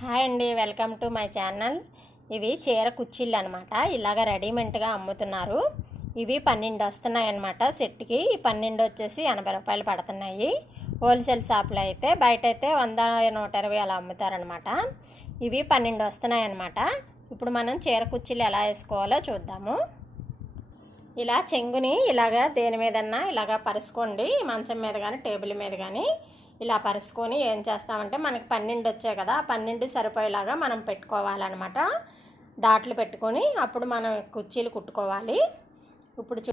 Hi అండి welcome to my channel. ఇవి చీర కుర్చీలు అనమాట ఇలాగ రెడీమేడ్గా అమ్ముతున్నారు. ఇవి పన్నెండు వస్తున్నాయి అనమాట సెట్కి. ఈ పన్నెండు వచ్చేసి ఎనభై రూపాయలు పడుతున్నాయి. హోల్సేల్ షాప్లో అయితే బయట అయితే వంద నూట ఇరవై అలా అమ్ముతారనమాట ఇవి పన్నెండు వస్తున్నాయి అనమాట ఇప్పుడు మనం చీర కుర్చీలు ఎలా వేసుకోవాలో చూద్దాము. ఇలా చెంగుని ఇలాగా దేని మీదన్నా ఇలాగా పరుచుకోండి మంచం మీద కానీ టేబుల్ మీద కానీ ఇలా పరుచుకొని ఏం చేస్తామంటే మనకి పన్నెండు వచ్చాయి కదా పన్నెండు సరిపోయేలాగా మనం పెట్టుకోవాలన్నమాట. డాట్లు పెట్టుకొని అప్పుడు మనం కుర్చీలు కుట్టుకోవాలి. ఇప్పుడు చూ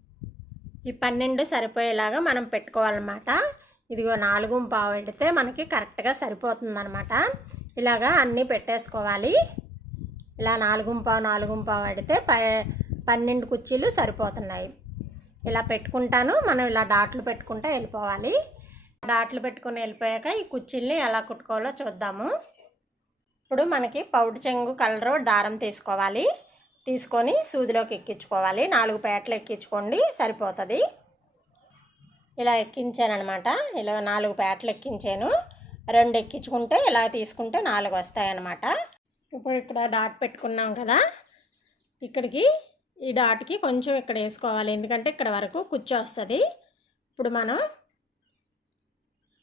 ఈ పన్నెండు సరిపోయేలాగా మనం పెట్టుకోవాలన్నమాట. ఇదిగో నాలుగు పావు పెడితే మనకి కరెక్ట్గా సరిపోతుందన్నమాట. ఇలాగా అన్నీ పెట్టేసుకోవాలి. ఇలా నాలుగు పావు నాలుగు పావు పెడితే ప పన్నెండు కుర్చీలు సరిపోతున్నాయి. ఇలా పెట్టుకుంటాను. మనం ఇలా డాట్లు పెట్టుకుంటూ వెళ్ళిపోవాలి. డాట్లు పెట్టుకుని వెళ్ళిపోయాక ఈ కుచ్చిల్ని ఎలా కుట్టుకోవాలో చూద్దాము. ఇప్పుడు మనకి పౌడు చెంగు కలరు దారం తీసుకోవాలి. తీసుకొని సూదిలోకి ఎక్కించుకోవాలి. నాలుగు పేటలు ఎక్కించుకోండి సరిపోతుంది. ఇలా ఎక్కించానమాట ఇలా నాలుగు పేటలు ఎక్కించాను. రెండు ఎక్కించుకుంటే ఇలా తీసుకుంటే నాలుగు వస్తాయన్నమాట. ఇప్పుడు ఇక్కడ డాట్ పెట్టుకున్నాం కదా. ఇక్కడికి ఈ డాట్కి కొంచెం ఇక్కడ వేసుకోవాలి. ఎందుకంటే ఇక్కడ వరకు కుచ్చి వస్తుంది. ఇప్పుడు మనం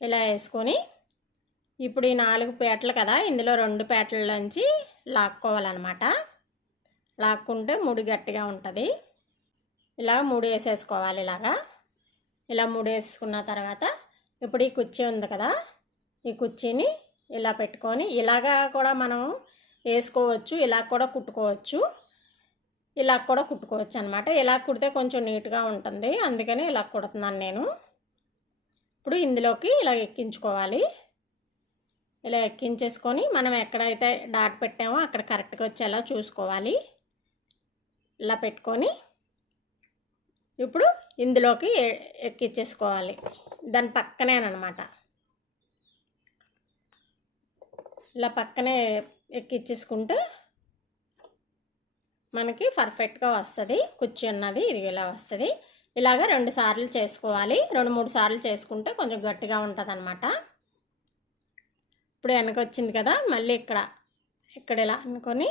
ఇలా వేసుకొని ఇప్పుడు ఈ నాలుగు పేటలు కదా ఇందులో రెండు పేటల్లోంచి లాక్కోవాలన్నమాట. లాక్కుంటే ముడి గట్టిగా ఉంటుంది. ఇలా మూడు వేసేసుకోవాలి ఇలాగా. ఇలా మూడు వేసుకున్న తర్వాత ఇప్పుడు ఈ కుర్చీ ఉంది కదా ఈ కుర్చీని ఇలా పెట్టుకొని ఇలాగా కూడా మనం వేసుకోవచ్చు ఇలా కూడా కుట్టుకోవచ్చు ఇలా కూడా కుట్టుకోవచ్చు అనమాట ఇలా కుడితే కొంచెం నీట్గా ఉంటుంది అందుకని ఇలా కుడుతున్నాను నేను. ఇప్పుడు ఇందులోకి ఇలా ఎక్కించుకోవాలి. ఇలా ఎక్కించేసుకొని మనం ఎక్కడైతే డాట్ పెట్టామో అక్కడ కరెక్ట్గా వచ్చేలా చూసుకోవాలి. ఇలా పెట్టుకొని ఇప్పుడు ఇందులోకి ఎక్కించేసుకోవాలి దాని పక్కనేనమాట ఇలా పక్కనే ఎక్కించేసుకుంటే మనకి పర్ఫెక్ట్గా వస్తుంది. కుర్చీ ఉన్నది ఇది ఇలా వస్తుంది. ఇలాగ రెండు సార్లు చేసుకోవాలి. రెండు మూడు సార్లు చేసుకుంటే కొంచెం గట్టిగా ఉంటుంది అనమాట ఇప్పుడు వెనక వచ్చింది కదా మళ్ళీ ఇక్కడ ఇక్కడ ఇలా అనుకొని.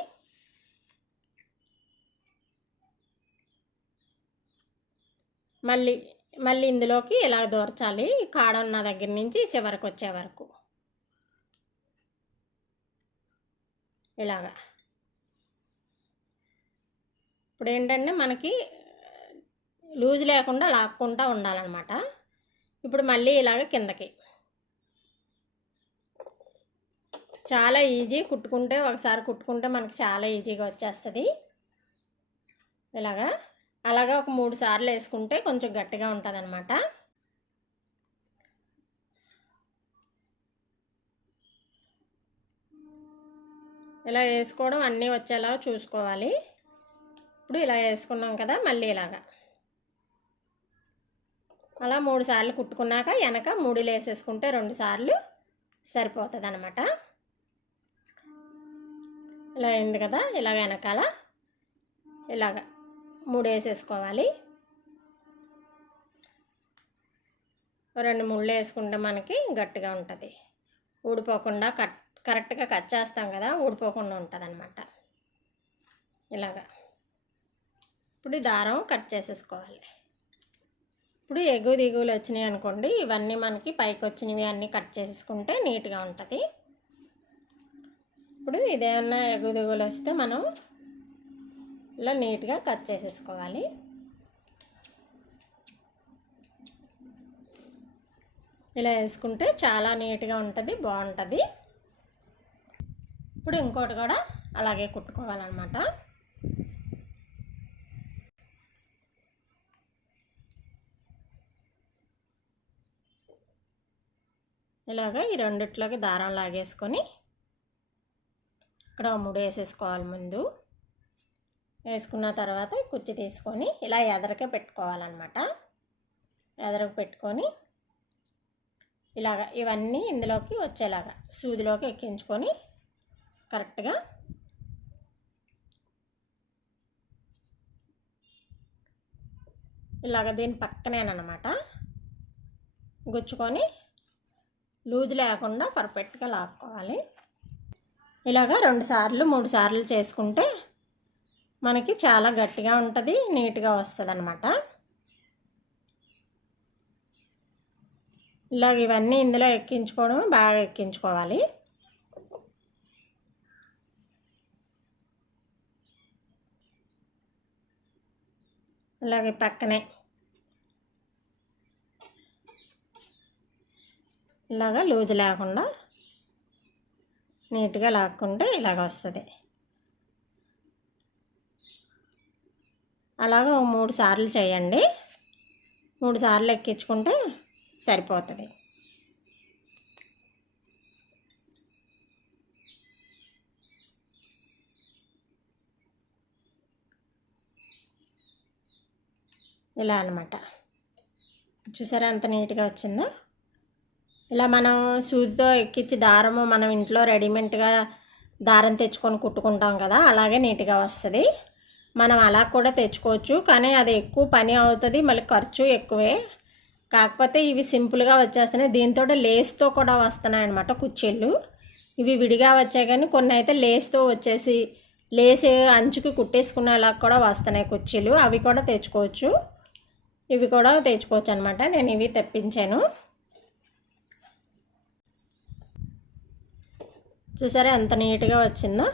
మళ్ళీ మళ్ళీ ఇందులోకి ఇలా దూర్చాలి. కాడ ఉన్న దగ్గర నుంచి చివరికి వచ్చే వరకు. ఇలాగా. ఇప్పుడు ఏంటంటే మనకి లూజ్ లేకుండా లాక్కుంటూ ఉండాలన్నమాట. ఇప్పుడు మళ్ళీ ఇలాగ కిందకి. చాలా ఈజీ కుట్టుకుంటే ఒకసారి కుట్టుకుంటే మనకి చాలా ఈజీగా వచ్చేస్తుంది. ఇలాగా. అలాగా ఒక మూడు సార్లు వేసుకుంటే కొంచెం గట్టిగా ఉంటుంది అనమాట ఇలా వేసుకోవడం అన్నీ వచ్చేలా చూసుకోవాలి. ఇప్పుడు ఇలా వేసుకున్నాం కదా మళ్ళీ ఇలాగా. అలా మూడు సార్లు కుట్టుకున్నాక వెనక మూడులు వేసేసుకుంటే రెండు సార్లు సరిపోతుంది అనమాట ఇలా అయింది కదా ఇలా వెనకాల ఇలాగ మూడు వేసేసుకోవాలి. రెండు ముళ్ళు వేసుకుంటే మనకి గట్టిగా ఉంటుంది. ఊడిపోకుండా కట్ కరెక్ట్గా కట్ చేస్తాం కదా ఊడిపోకుండా ఉంటుంది అనమాట ఇలాగా. ఇప్పుడు దారం కట్ చేసేసుకోవాలి. ఇప్పుడు ఎగువ దిగువలు వచ్చినాయి అనుకోండి ఇవన్నీ మనకి పైకి వచ్చినవి అన్నీ కట్ చేసుకుంటే నీట్గా ఉంటుంది. ఇప్పుడు ఇదేమన్నా ఎగువ దిగువలు వస్తే మనం ఇలా నీట్గా కట్ చేసేసుకోవాలి. ఇలా వేసుకుంటే చాలా నీట్గా ఉంటుంది బాగుంటుంది. ఇప్పుడు ఇంకోటి కూడా అలాగే కుట్టుకోవాలన్నమాట. ఇలాగ ఈ రెండిట్లోకి దారం లాగేసుకొని ఇక్కడ మూడు వేసేసుకోవాలి ముందు. వేసుకున్న తర్వాత కుర్చీ తీసుకొని ఇలా ఎదరకే పెట్టుకోవాలన్నమాట. ఎదరకు పెట్టుకొని ఇలాగ ఇవన్నీ ఇందులోకి వచ్చేలాగా సూదిలోకి ఎక్కించుకొని కరెక్ట్గా ఇలాగ దీని పక్కనేనమాట గుచ్చుకొని లూజ్ లేకుండా పర్ఫెక్ట్గా లాక్కోవాలి. ఇలాగా రెండు సార్లు మూడు సార్లు చేసుకుంటే మనకి చాలా గట్టిగా ఉంటుంది నీట్గా వస్తుంది అనమాట ఇలాగ ఇవన్నీ ఇందులో ఎక్కించుకోవడం బాగా ఎక్కించుకోవాలి. ఇలాగే పక్కనే ఇలాగా లూజ్ లేకుండా నీట్గా లాక్కుంటే ఇలాగ వస్తుంది. అలాగ మూడు సార్లు చేయండి. మూడు సార్లు ఎక్కించుకుంటే సరిపోతుంది. ఇలా అనమాట చూసారా ఎంత నీట్గా వచ్చిందో? ఇలా మనం సూదితో ఎక్కించి దారము మనం ఇంట్లో రెడీమేడ్గా దారం తెచ్చుకొని కుట్టుకుంటాం కదా అలాగే నీట్గా వస్తుంది. మనం అలా కూడా తెచ్చుకోవచ్చు కానీ అది ఎక్కువ పని అవుతుంది మళ్ళీ ఖర్చు ఎక్కువే. కాకపోతే ఇవి సింపుల్గా వచ్చేస్తున్నాయి. దీంతో లేస్తో కూడా వస్తున్నాయి అనమాట కుర్చీళ్ళు ఇవి విడిగా వచ్చాయి కానీ కొన్ని అయితే లేస్తో వచ్చేసి లేస్ అంచుకి కుట్టేసుకునేలా కూడా వస్తున్నాయి కుర్చీలు అవి కూడా తెచ్చుకోవచ్చు. ఇవి కూడా తెచ్చుకోవచ్చు అనమాట నేను ఇవి తెప్పించాను. చూసారా ఎంత నీట్గా వచ్చిందో?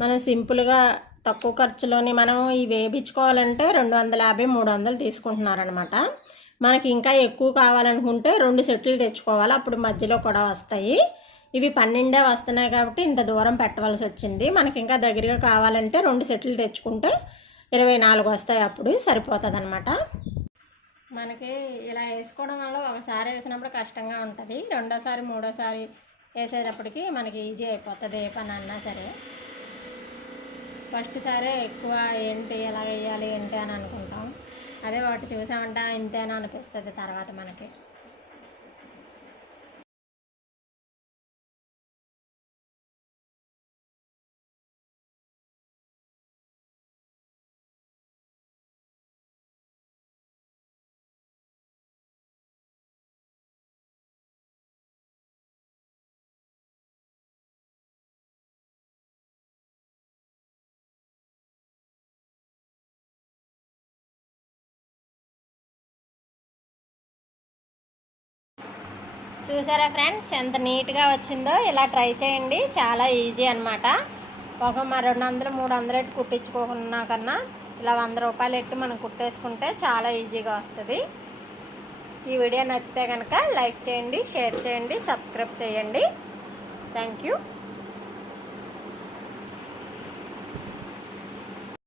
మనం సింపుల్గా తక్కువ ఖర్చులోని మనం ఇవి వేయించుకోవాలంటే రెండు వందల యాభై మూడు వందలు తీసుకుంటున్నారనమాట మనకి ఇంకా ఎక్కువ కావాలనుకుంటే రెండు సెట్లు తెచ్చుకోవాలి. అప్పుడు మధ్యలో కూడా వస్తాయి. ఇవి పన్నెండే వస్తున్నాయి కాబట్టి ఇంత దూరం పెట్టవలసి వచ్చింది. మనకి ఇంకా దగ్గరగా కావాలంటే రెండు సెట్లు తెచ్చుకుంటే ఇరవై నాలుగు వస్తాయి అప్పుడు సరిపోతుంది అనమాట మనకి ఇలా వేసుకోవడం వల్ల ఒకసారి వేసినప్పుడు కష్టంగా ఉంటుంది. రెండోసారి మూడోసారి వేసేటప్పటికి మనకి ఈజీ అయిపోతుంది ఏ పని అన్నా సరే. ఫస్ట్ సారే ఎక్కువ ఏంటి ఎలా వేయాలి ఏంటి అని అనుకుంటాం. అదే వాటి చూసామంటే ఇంతేనా అనిపిస్తుంది తర్వాత మనకి. చూసారా ఫ్రెండ్స్? ఎంత నీట్గా వచ్చిందో ఇలా ట్రై చేయండి. చాలా ఈజీ అనమాట ఒక మా రెండు వందలు మూడు వందలు ఎట్టు కుట్టించుకోకున్నా కన్నా ఇలా వంద రూపాయలు ఎట్టు మనం కుట్టేసుకుంటే చాలా ఈజీగా వస్తుంది. ఈ వీడియో నచ్చితే కనుక లైక్ చేయండి షేర్ చేయండి సబ్స్క్రైబ్ చేయండి. Thank you.